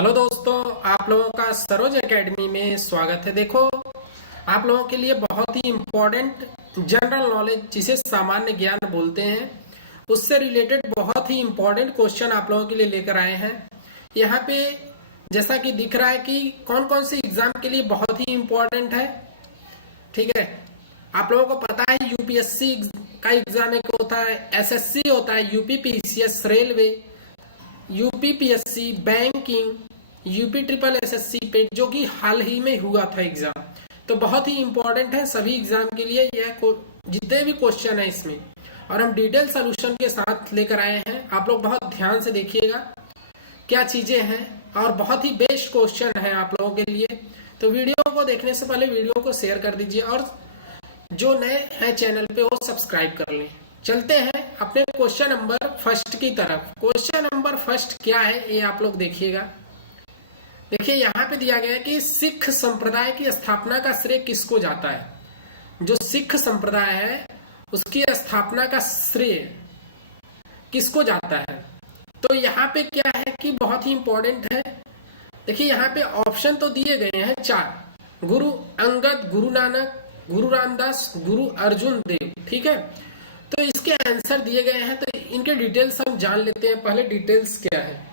Hello दोस्तों, आप लोगों का सरोज एकेडमी में स्वागत है। देखो, आप लोगों के लिए बहुत ही इम्पोर्टेंट जनरल नॉलेज, जिसे सामान्य ज्ञान बोलते हैं, उससे रिलेटेड बहुत ही इम्पोर्टेंट क्वेश्चन आप लोगों के लिए लेकर आए हैं। यहाँ पे जैसा कि दिख रहा है कि कौन कौन से एग्जाम के लिए बहुत ही इम्पोर्टेंट है। ठीक है, आप लोगों को पता है यूपीएससी का एग्जाम एक होता है, एसएससी होता है, UP PCS, railway, UPPSC, banking, UP triple SSC पे, जो कि हाल ही में हुआ था एग्जाम। तो बहुत ही इंपॉर्टेंट है सभी एग्जाम के लिए यह जितने भी क्वेश्चन है इसमें, और हम डिटेल सोल्यूशन के साथ लेकर आए हैं। आप लोग बहुत ध्यान से देखिएगा क्या चीजें हैं, और बहुत ही बेस्ट क्वेश्चन है आप लोगों के लिए। तो वीडियो को देखने से पहले वीडियो को शेयर कर दीजिए, और जो नए हैं चैनल पे वो सब्सक्राइब कर लें। चलते हैं अपने क्वेश्चन नंबर फर्स्ट की तरफ। क्वेश्चन नंबर फर्स्ट क्या है ये आप लोग देखिएगा। देखिए, यहाँ पे दिया गया है कि सिख संप्रदाय की स्थापना का श्रेय किसको जाता है। जो सिख संप्रदाय है उसकी स्थापना का श्रेय किसको जाता है। तो यहाँ पे क्या है कि बहुत ही इंपॉर्टेंट है। देखिए, यहाँ पे ऑप्शन तो दिए गए हैं 4: गुरु अंगद, गुरु नानक, गुरु रामदास, गुरु अर्जुन देव। ठीक है, तो इसके आंसर दिए गए हैं, तो इनके डिटेल्स हम जान लेते हैं। पहले डिटेल्स क्या है,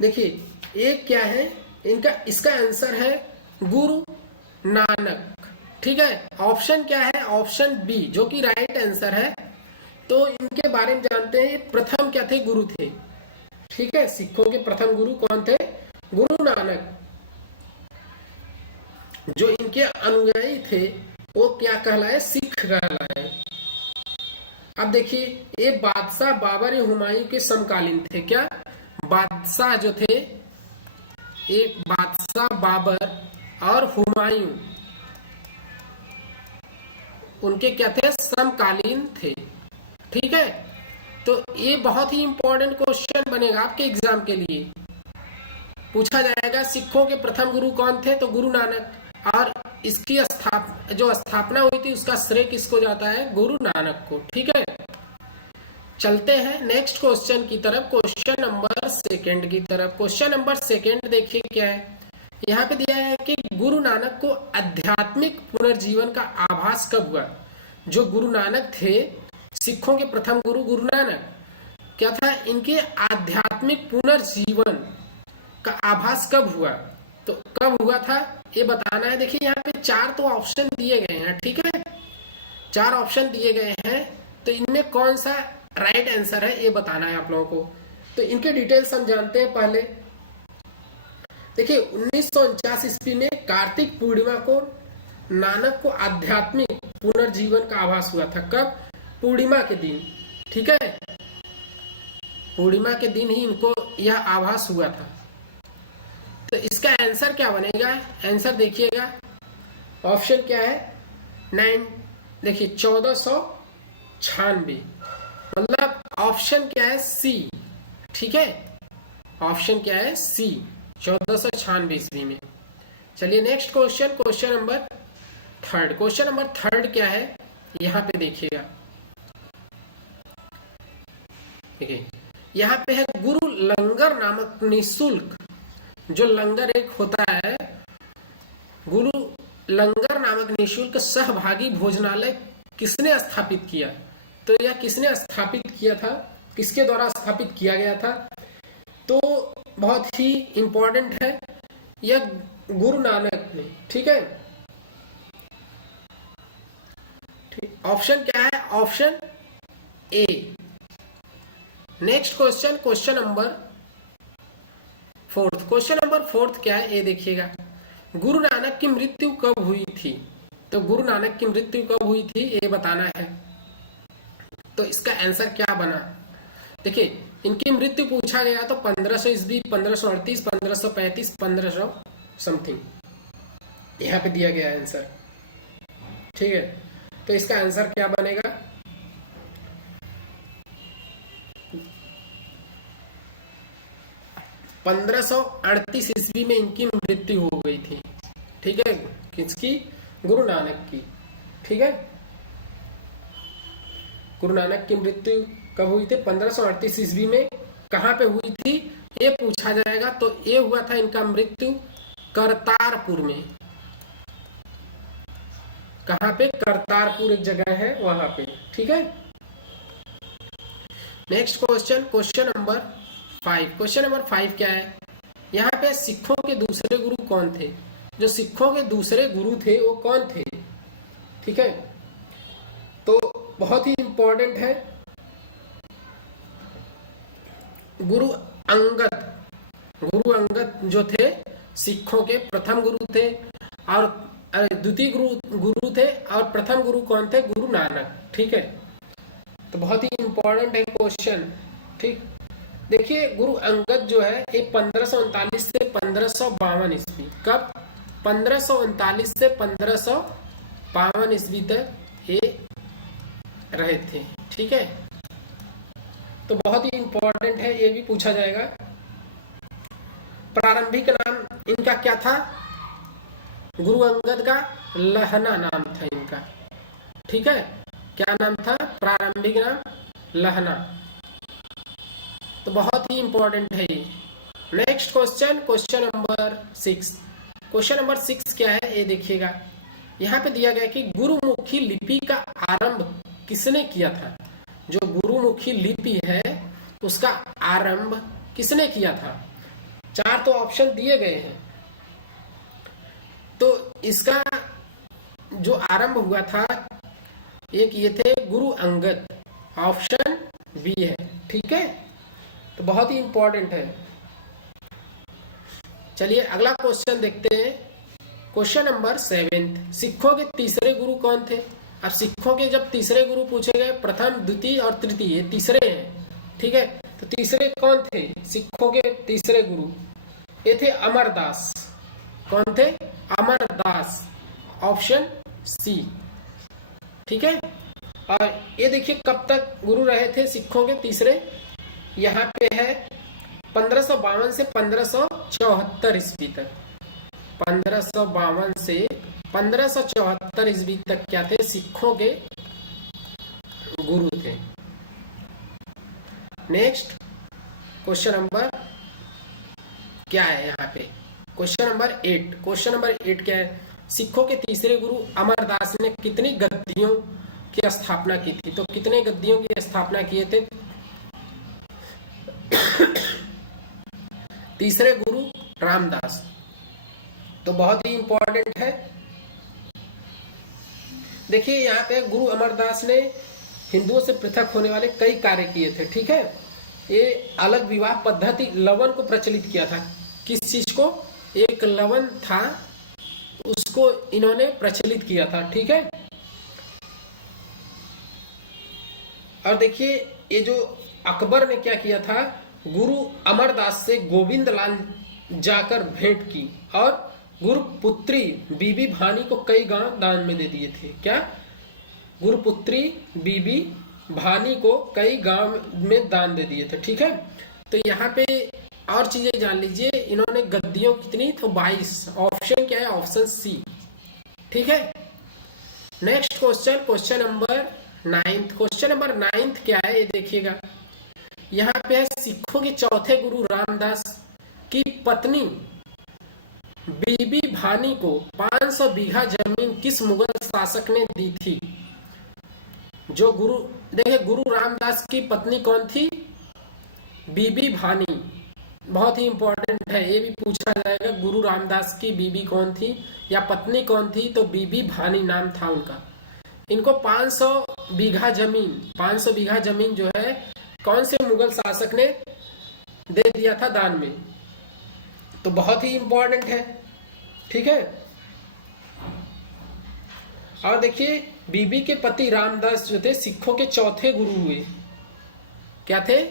देखिए एक क्या है इनका, इसका आंसर है गुरु नानक। ठीक है, ऑप्शन क्या है, ऑप्शन बी, जो कि राइट आंसर है। तो इनके बारे में जानते हैं। प्रथम क्या थे, गुरु थे। ठीक है, सिखों के प्रथम गुरु कौन थे, गुरु नानक। जो इनके अनुयायी थे वो क्या कहलाए, सिख कहलाए। अब देखिए, ये बादशाह बाबर या हुमायूं के समकालीन थे। क्या बादशाह जो थे, एक बादशाह बाबर और हुमायूं, उनके क्या थे, समकालीन थे। ठीक है, तो ये बहुत ही इंपॉर्टेंट क्वेश्चन बनेगा आपके एग्जाम के लिए। पूछा जाएगा सिखों के प्रथम गुरु कौन थे, तो गुरु नानक, और इसकी जो स्थापना हुई थी उसका श्रेय किसको जाता है, गुरु नानक को। ठीक है, चलते हैं नेक्स्ट क्वेश्चन की तरफ, क्वेश्चन नंबर सेकंड की तरफ। क्वेश्चन नंबर सेकंड देखिए क्या है। यहाँ पे दिया है कि गुरु नानक को आध्यात्मिक पुनर्जीवन का आभास कब हुआ। जो गुरु नानक थे, सिखों के प्रथम गुरु गुरु नानक, क्या था, इनके आध्यात्मिक पुनर्जीवन का आभास कब हुआ। तो कब हुआ था ये बताना है। देखिए, यहाँ पे 4 तो ऑप्शन दिए गए हैं। ठीक है, 4 ऑप्शन दिए गए हैं, तो इनमें कौन सा राइट आंसर है ये बताना है आप लोगों को। तो इनके डिटेल्स हम जानते हैं पहले। देखिए, 1949 ईस्वी में कार्तिक पूर्णिमा को नानक को आध्यात्मिक पुनर्जीवन का आभास हुआ था। कब, पूर्णिमा के दिन। ठीक है, पूर्णिमा के दिन ही इनको यह आभास हुआ था। तो इसका आंसर क्या बनेगा, आंसर देखिएगा। ऑप्शन क्या है, 1496, मतलब ऑप्शन क्या है, सी। ठीक है, ऑप्शन क्या है, सी, 1496 ईस्वी में। चलिए next question, question number third. Question number third क्या है, यहाँ पे देखिएगा। देखिए, यहाँ पे है गुरु लंगर नामक निःशुल्क, जो लंगर एक होता है, गुरु लंगर नामक निःशुल्क सहभागी भोजनालय किसने स्थापित किया। तो यह किसने स्थापित किया था, किसके द्वारा स्थापित किया गया था। तो बहुत ही इंपॉर्टेंट है, यह गुरु नानक ने। ठीक है, ऑप्शन क्या है, option A. Next question, question number fourth. Question number fourth क्या है ये देखिएगा। गुरु नानक की मृत्यु कब हुई थी। तो गुरु नानक की मृत्यु कब हुई थी ये बताना है। तो इसका आंसर क्या बना, देखिए इनकी मृत्यु पूछा गया तो 1500 ईस्वी, 1538, 1535, 1500 समथिंग, यहाँ पे दिया गया आंसर। ठीक है, तो इसका आंसर क्या बनेगा, 1538 ईस्वी में इनकी मृत्यु हो गई थी। ठीक है, किसकी, गुरु नानक की। ठीक है, गुरु नानक की मृत्यु कब हुई थी, 1538 ईस्वी में। कहाँ पे हुई थी, ये पूछा जाएगा। तो ये हुआ था इनका मृत्यु करतारपुर में। कहाँ पे? करतारपुर एक जगह है वहां पे। ठीक है। Next question, question number 5। Question number 5 क्या है? यहाँ पे सिखों के दूसरे गुरु कौन थे? जो सिखों के दूसरे गुरु थे वो कौन थे? ठीक है, तो बहुत ही इंपॉर्टेंट है। गुरु अंगद। गुरु अंगद जो थे सिखों के प्रथम गुरु थे, और द्वितीय गुरु थे, और प्रथम गुरु कौन थे? गुरु नानक। ठीक है, तो बहुत ही इंपॉर्टेंट है क्वेश्चन। ठीक, देखिए गुरु अंगद जो है ये 1539 से 1552 ईस्वी, कब? 1539 से 1552 ईस्वी तक ये रहे थे। ठीक है, तो बहुत ही इंपॉर्टेंट है, ये भी पूछा जाएगा। प्रारंभिक नाम इनका क्या था? गुरु अंगद का लहना नाम था इनका। ठीक है, क्या नाम था? प्रारंभिक नाम लहना। तो बहुत ही इंपॉर्टेंट है ये। Next question, question number 6। Question number 6 क्या है ये देखिएगा। यहाँ पे दिया गया कि गुरुमुखी लिपि का आरंभ किसने किया था? जो गुरुमुखी लिपि है उसका आरंभ किसने किया था? 4 तो ऑप्शन दिए गए हैं, तो इसका जो आरंभ हुआ था एक ये थे गुरु अंगद, ऑप्शन बी है। ठीक है, तो बहुत ही इंपॉर्टेंट है। चलिए अगला क्वेश्चन देखते हैं। Question number 7। सिखों के तीसरे गुरु कौन थे? अब सिखों के जब तीसरे गुरु पूछे गए, प्रथम, द्वितीय और तृतीय, ये तीसरे हैं। ठीक है, तो तीसरे कौन थे सिखों के तीसरे गुरु? ये थे अमरदास। कौन थे? Amardas, option C. ठीक है, और ये देखिए कब तक गुरु रहे थे सिखों के तीसरे? यहाँ पे है 1552 से 1574 ईस्वी तक। 1552 से 1574 ईस्वी तक क्या थे? सिखों के गुरु थे। नेक्स्ट क्वेश्चन नंबर क्या है यहाँ पे? Question number 8। क्वेश्चन नंबर 8 क्या है? सिखों के तीसरे गुरु अमरदास ने कितनी गद्दियों की स्थापना की थी? तो कितने गद्दियों की स्थापना किए थे तीसरे गुरु रामदास? तो बहुत ही इंपॉर्टेंट है। देखिए यहाँ पे गुरु अमरदास ने हिंदुओं से पृथक होने वाले कई कार्य किए थे। ठीक है, ये अलग विवाह पद्धति लवन को प्रचलित किया था। किस चीज को? एक लवन था उसको इन्होंने प्रचलित किया था। ठीक है, और देखिए ये जो अकबर ने क्या किया था, गुरु अमरदास से गोविंद लाल जाकर भेंट की, और गुरुपुत्री बीबी भानी को कई गांव दान में दे दिए थे। क्या? गुरुपुत्री बीबी भानी को कई गांव में दान दे दिए थे। ठीक है, तो यहाँ पे और चीजें जान लीजिए। इन्होंने गद्दियों कितनी? तो 22। ऑप्शन क्या है? Option C. ठीक है, next question, question number 9। Question number 9 क्या है ये देखिएगा। यहाँ पे है सिखों के चौथे गुरु रामदास की पत्नी बीबी भानी को 500 बीघा जमीन किस मुगल शासक ने दी थी? जो गुरु, देखिए गुरु रामदास की पत्नी कौन थी? बीबी भानी। बहुत ही इंपॉर्टेंट है, ये भी पूछा जाएगा। गुरु रामदास की बीबी कौन थी या पत्नी कौन थी? तो बीबी भानी नाम था उनका। इनको 500 बीघा जमीन, 500 बीघा जमीन जो है कौन से मुगल शासक ने दे दिया था दान में? तो बहुत ही इंपॉर्टेंट है। ठीक है, और देखिए बीबी के पति रामदास जो थे सिखों के चौथे गुरु हुए। क्या थे?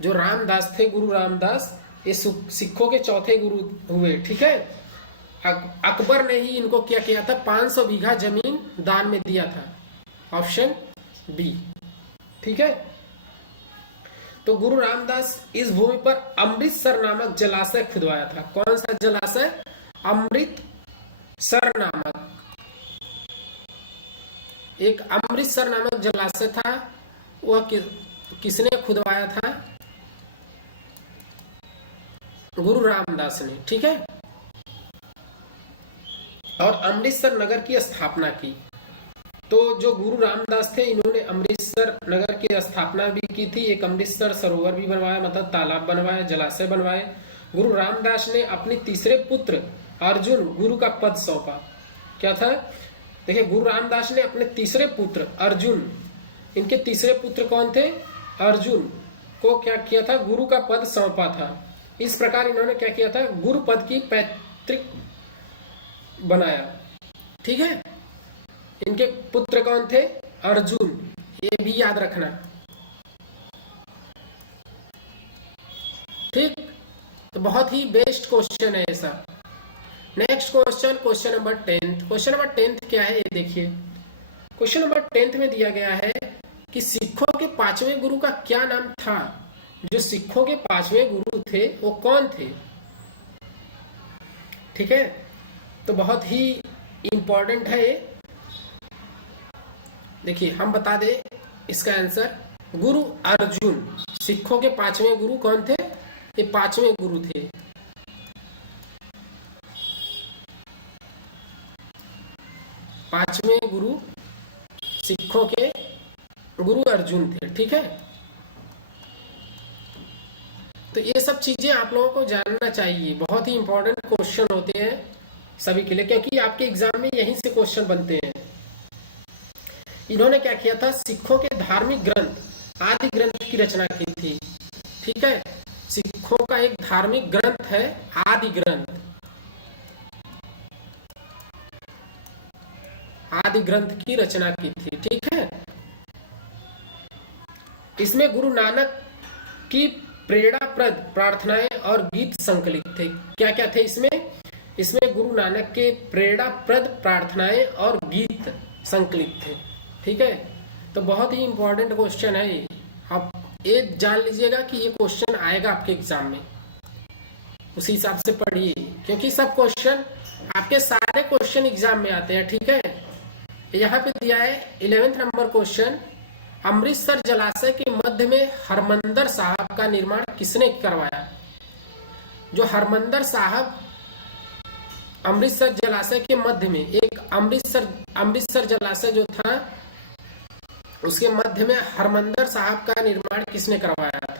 जो रामदास थे, गुरु रामदास, ये सिखों के चौथे गुरु हुए। ठीक है, अकबर ने ही इनको क्या किया था? 500 बीघा जमीन दान में दिया था। Option B. ठीक है, तो गुरु रामदास इस भूमि पर अमृतसर नामक जलाशय खुदवाया था। कौन सा जलाशय? अमृतसर नामक, एक अमृतसर नामक जलाशय था। वह किसने खुदवाया था? गुरु रामदास ने, ठीक है। और अमृतसर नगर की स्थापना की। तो जो गुरु रामदास थे इन्होंने अमृतसर नगर की स्थापना भी की थी। एक अमृतसर सरोवर भी बनवाया, मतलब तालाब बनवाया, जलाशय बनवाए। गुरु रामदास ने अपने तीसरे पुत्र अर्जुन गुरु का पद सौंपा। क्या था? देखिए, गुरु रामदास ने अपने तीसरे पुत्र अर्जुन, इनके तीसरे पुत्र कौन थे? अर्जुन को क्या किया था? गुरु का पद सौंपा था। इस प्रकार इन्होंने क्या किया था? गुरु पद की पैतृक बनाया, ठीक है। इनके पुत्र कौन थे? अर्जुन, ये भी याद रखना, ठीक। तो बहुत ही बेस्ट क्वेश्चन है ऐसा। Next question, question number 10। Question number 10 क्या है ये देखिए। क्वेश्चन नंबर 10 में दिया गया है कि सिखों के पांचवें गुरु का क्या नाम था? जो सिखों के पांचवें गुरु थे वो कौन थे? ठीक है, तो बहुत ही इंपॉर्टेंट है ये। देखिए, हम बता दें इसका आंसर, गुरु अर्जुन। सिखों के पांचवें गुरु कौन थे? ये पांचवें गुरु थे। पांचवें गुरु सिखों के गुरु अर्जुन थे, ठीक है। तो ये सब चीजें आप लोगों को जानना चाहिए, बहुत ही इंपॉर्टेंट क्वेश्चन होते हैं सभी के लिए, क्योंकि आपके एग्जाम में यहीं से क्वेश्चन बनते हैं। इन्होंने क्या किया था? सिखों के धार्मिक ग्रंथ आदि ग्रंथ की रचना की थी, ठीक है। सिखों का एक धार्मिक ग्रंथ है आदि ग्रंथ। आदि ग्रंथ की रचना की थी, ठीक है। इसमें गुरु नानक की प्रेरणाप्रद प्रार्थनाएं और गीत संकलित थे। क्या क्या थे इसमें? इसमें गुरु नानक के प्रेरणाप्रद प्रार्थनाएं और गीत संकलित थे, ठीक है। तो बहुत ही इंपॉर्टेंट क्वेश्चन है ये। आप ये जान लीजिएगा कि ये क्वेश्चन आएगा आपके एग्जाम में, उसी हिसाब से पढ़िए, क्योंकि सब क्वेश्चन आपके सारे क्वेश्चन एग्जाम में आते हैं, ठीक है। यहाँ पे दिया है 11th नंबर क्वेश्चन, अमृतसर जलाशय के मध्य में हरमंदर साहब का निर्माण किसने करवाया? जो हरमंदर साहब अमृतसर जलाशय के मध्य में, एक अमृतसर जलाशय जो था उसके मध्य में हरमंदर साहब का निर्माण किसने करवाया था?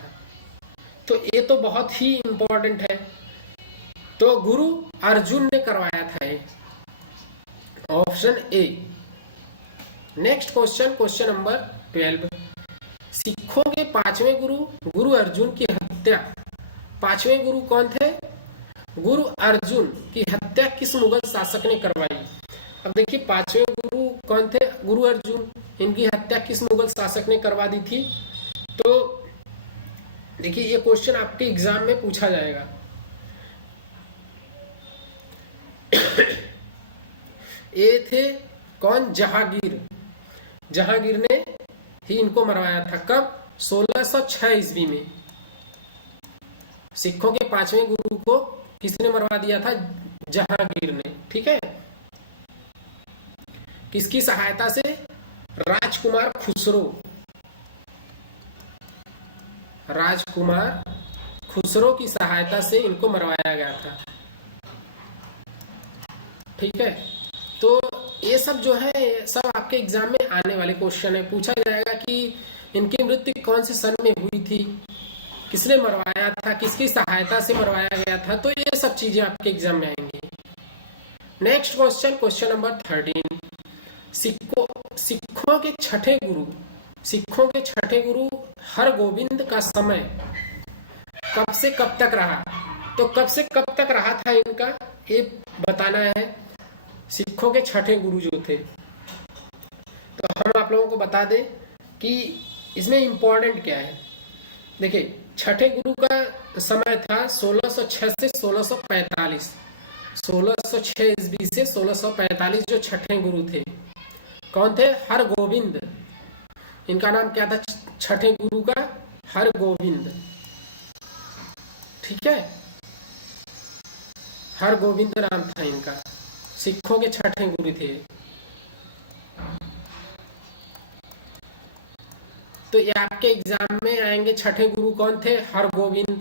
तो ये तो बहुत ही इंपॉर्टेंट है। तो गुरु अर्जुन ने करवाया था ये, option A. Next question, question number 12। सिखों के पांचवें गुरु गुरु अर्जुन की हत्या, पांचवें गुरु कौन थे? गुरु अर्जुन की हत्या किस मुगल शासक ने करवाई? अब देखिए, पांचवें गुरु कौन थे? गुरु अर्जुन। इनकी हत्या किस मुगल शासक ने करवा दी थी? तो देखिए, ये क्वेश्चन आपके एग्जाम में पूछा जाएगा। ये थे कौन? जहांगीर। जहांगीर ने ही इनको मरवाया था। कब? 1606 ईस्वी में। सिखों के पांचवें गुरु को किसने मरवा दिया था? जहांगीर ने, ठीक है। किसकी सहायता से? राजकुमार खुसरो। राजकुमार खुसरो की सहायता से इनको मरवाया गया था, ठीक है। तो ये सब जो है सब आपके एग्जाम में आने वाले क्वेश्चन है। पूछा जाएगा कि इनकी मृत्यु कौन से सन में हुई थी, किसने मरवाया था, किसकी सहायता से मरवाया गया था। तो ये सब चीजें आपके एग्जाम में आएंगी। Next question, question number 13। सिखों के छठे गुरु, सिखों के छठे गुरु हरगोविंद का समय कब से कब तक रहा? तो कब से कब तक रहा था इनका, ये बताना है। सिखों के छठे गुरु जो थे, तो हम आप लोगों को बता दें कि इसमें इंपॉर्टेंट क्या है। देखिए, छठे गुरु का समय था 1606 से 1645। 1606 ईस्वी से 1645 जो छठे गुरु थे, कौन थे? हरगोविंद। इनका नाम क्या था छठे गुरु का? हरगोविंद, ठीक है। हरगोविंद नाम था इनका। सिखों के छठे गुरु थे। तो ये आपके एग्जाम में आएंगे। छठे गुरु कौन थे? हरगोविंद।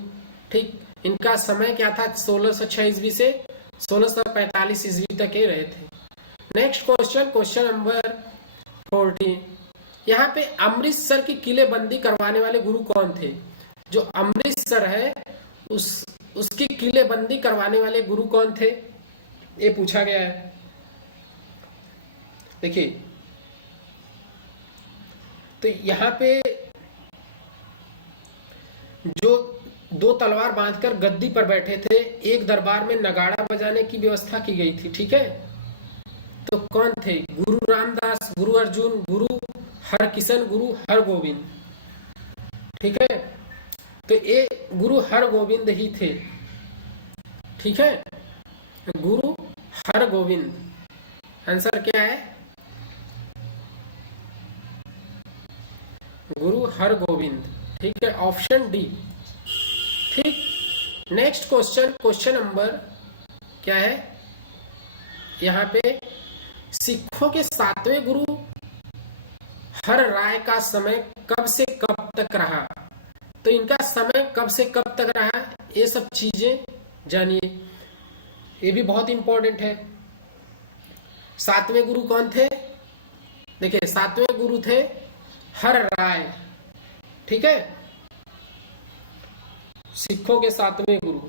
ठीक, इनका समय क्या था 1606 ईस्वी से 1645 ईस्वी तक ये रहे थे। नेक्स्ट क्वेश्चन, क्वेश्चन नंबर 14, यहाँ पे अमृतसर की किलेबंदी करवाने वाले गुरु कौन थे? जो अमृतसर है उसकी किलेबंदी करवाने वाले गुरु कौन थे, ये पूछा गया है। देखिए, तो यहाँ पे जो दो तलवार बांधकर गद्दी पर बैठे थे, एक दरबार में नगाड़ा बजाने की व्यवस्था की गई थी, ठीक है। तो कौन थे? गुरु रामदास, गुरु अर्जुन, गुरु हरकिशन, गुरु हरगोविंद, ठीक है। तो ये गुरु हरगोविंद ही थे, ठीक है, गुरु हरगोविंद। आंसर क्या है? गुरु हरगोविंद, ठीक है, ऑप्शन डी। ठीक, नेक्स्ट क्वेश्चन, क्वेश्चन नंबर क्या है यहाँ पे, सिखों के 7वें गुरु हर राय का समय कब से कब तक रहा? तो इनका समय कब से कब तक रहा, ये सब चीजें जानिए, ये भी बहुत इंपॉर्टेंट है। 7वें गुरु कौन थे? देखिए, 7वें गुरु थे हर राय, ठीक है, सिखों के 7वें गुरु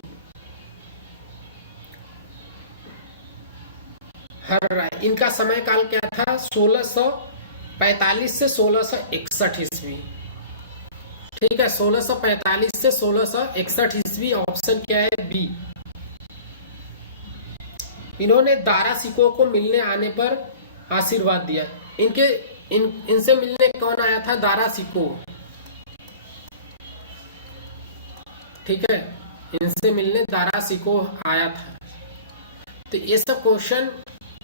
हर राय। इनका समय काल क्या था? 1645 से 1661 ईस्वी, ठीक है, 1645 से 1661 ईस्वी। ऑप्शन क्या है? बी। इन्होंने दारा सिकों को मिलने आने पर आशीर्वाद दिया। इनसे मिलने कौन आया था? दारा सिको, ठीक है, इनसे मिलने दारा सिको आया था। तो ये सब क्वेश्चन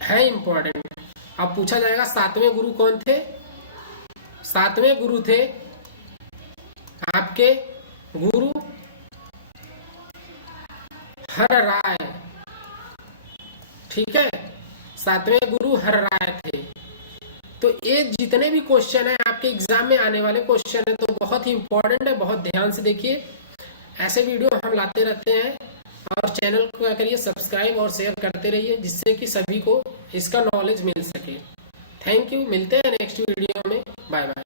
है इंपॉर्टेंट। अब पूछा जाएगा 7वें गुरु कौन थे? 7वें गुरु थे आपके गुरु हर राय, ठीक है, 7वें गुरु हर राय थे। तो ये जितने भी क्वेश्चन है आपके एग्जाम में आने वाले क्वेश्चन है, तो बहुत ही इंपॉर्टेंट है, बहुत ध्यान से देखिए। ऐसे वीडियो हम लाते रहते हैं, और चैनल को क्या करिए, सब्सक्राइब और शेयर करते रहिए, जिससे कि सभी को इसका नॉलेज मिल सके। थैंक यू, मिलते हैं नेक्स्ट वीडियो में, बाय बाय।